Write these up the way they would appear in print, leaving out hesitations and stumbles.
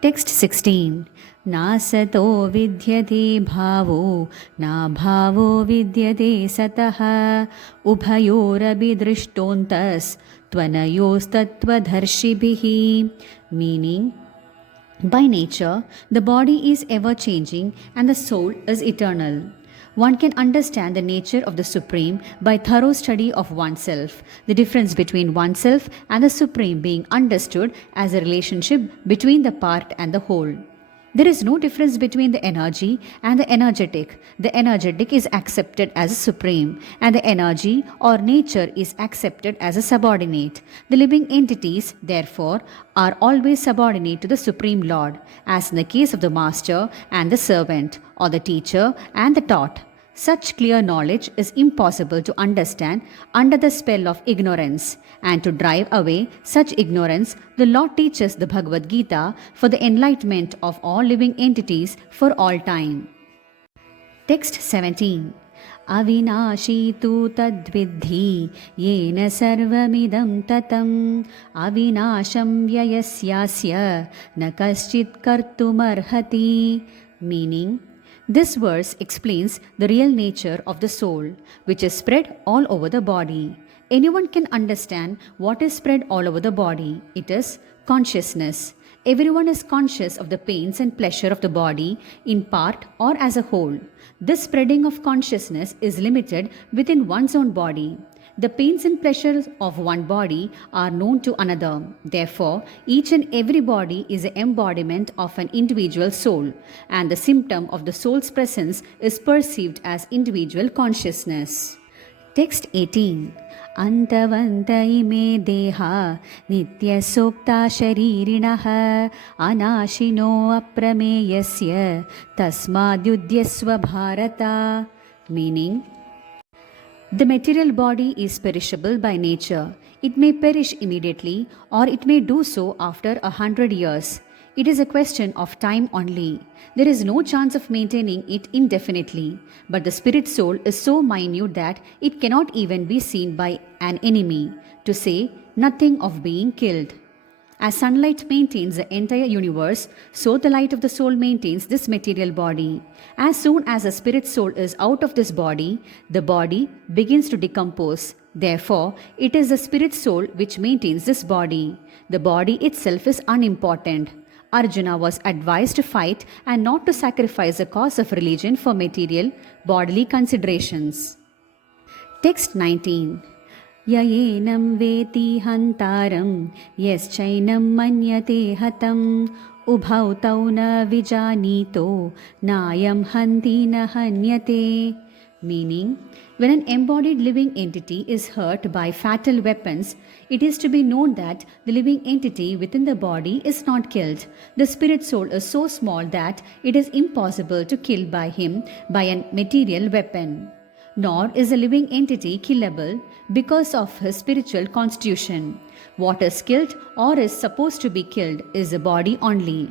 Text 16. नासतो विद्यते भावो नाभावो विद्यते सतः उभयोरपि दृष्टोऽन्तस्त्वनयोस्तत्त्वदर्शिभिः. Meaning, by nature, the body is ever changing and the soul is eternal. One can understand the nature of the Supreme by thorough study of oneself, the difference between oneself and the Supreme being understood as a relationship between the part and the whole. There is no difference between the energy and the energetic. The energetic is accepted as a supreme, and the energy or nature is accepted as a subordinate. The living entities, therefore, are always subordinate to the Supreme Lord, as in the case of the master and the servant, or the teacher and the taught. Such clear knowledge is impossible to understand under the spell of ignorance, and to drive away such ignorance, the Lord teaches the Bhagavad Gita for the enlightenment of all living entities for all time. Text 17. Avinashi tu tadvidhi yena sarvamidam tatam avinasham vyayasyasya na kaschit kartumarhati. Meaning, this verse explains the real nature of the soul, which is spread all over the body. Anyone can understand what is spread all over the body. It is consciousness. Everyone is conscious of the pains and pleasure of the body in part or as a whole. This spreading of consciousness is limited within one's own body. The pains and pleasures of one body are known to another. Therefore, each and every body is an embodiment of an individual soul, and the symptom of the soul's presence is perceived as individual consciousness. Text 18. Antavanta ime deha nityasokta sharirinaha anashino aprameyasya tasmadyudyasva bharata. Meaning, the material body is perishable by nature. It may perish immediately or it may do so after 100 years. It is a question of time only. There is no chance of maintaining it indefinitely. But the spirit soul is so minute that it cannot even be seen by an enemy, to say nothing of being killed. As sunlight maintains the entire universe, so the light of the soul maintains this material body. As soon as the spirit soul is out of this body, the body begins to decompose. Therefore, it is the spirit soul which maintains this body. The body itself is unimportant. Arjuna was advised to fight and not to sacrifice the cause of religion for material, bodily considerations. Text 19. Yayenam veti hantaram yaschainam manyate hatam ubhau tau na vijanito nayam hanti na hanyate. Meaning, when an embodied living entity is hurt by fatal weapons, it is to be known that the living entity within the body is not killed. The spirit soul is so small that it is impossible to kill by him by a material weapon. Nor is a living entity killable because of his spiritual constitution. What is killed or is supposed to be killed is the body only.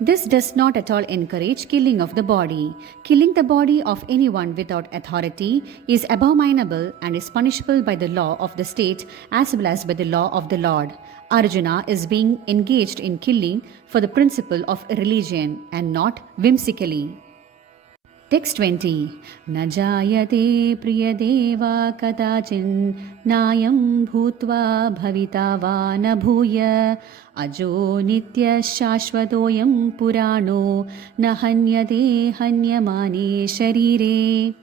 This does not at all encourage killing of the body. Killing the body of anyone without authority is abominable and is punishable by the law of the state as well as by the law of the Lord. Arjuna is being engaged in killing for the principle of religion and not whimsically. Text 20. Najayate priyadeva kadachin nayam bhutva bhavita va na bhuya ajo nitya shashvatoyam purano na hanyate hanyamane sharire.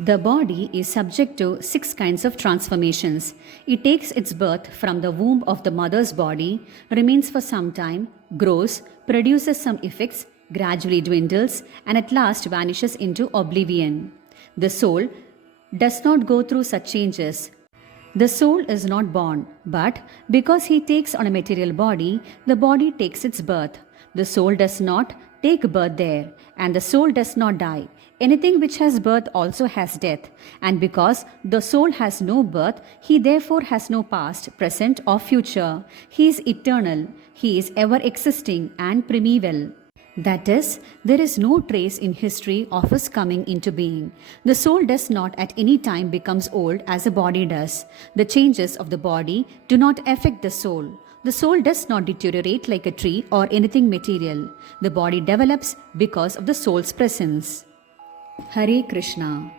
The body is subject to 6 kinds of transformations. It takes its birth from the womb of the mother's body, remains for some time, grows, produces some effects, gradually dwindles, and at last vanishes into oblivion. The soul does not go through such changes. The soul is not born, but because he takes on a material body, the body takes its birth. The soul does not take birth there, and the soul does not die. Anything which has birth also has death, and because the soul has no birth, he therefore has no past, present, or future. He is eternal, he is ever existing and primeval. That is, there is no trace in history of his coming into being. The soul does not at any time becomes old as the body does. The changes of the body do not affect the soul. The soul does not deteriorate like a tree or anything material. The body develops because of the soul's presence. Hare Krishna.